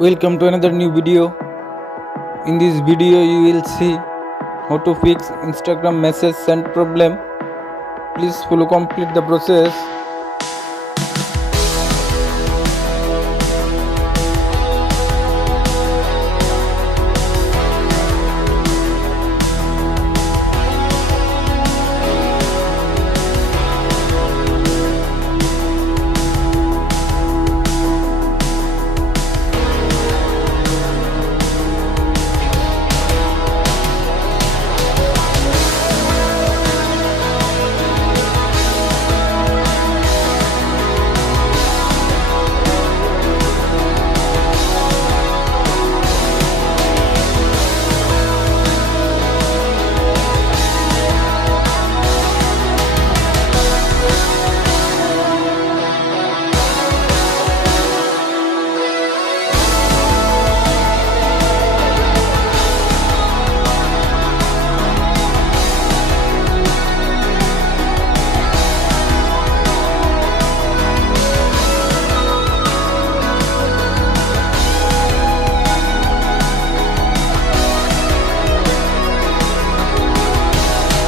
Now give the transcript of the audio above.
Welcome to another new video. In this video you will see how to fix Instagram message sent problem. Please follow complete the process.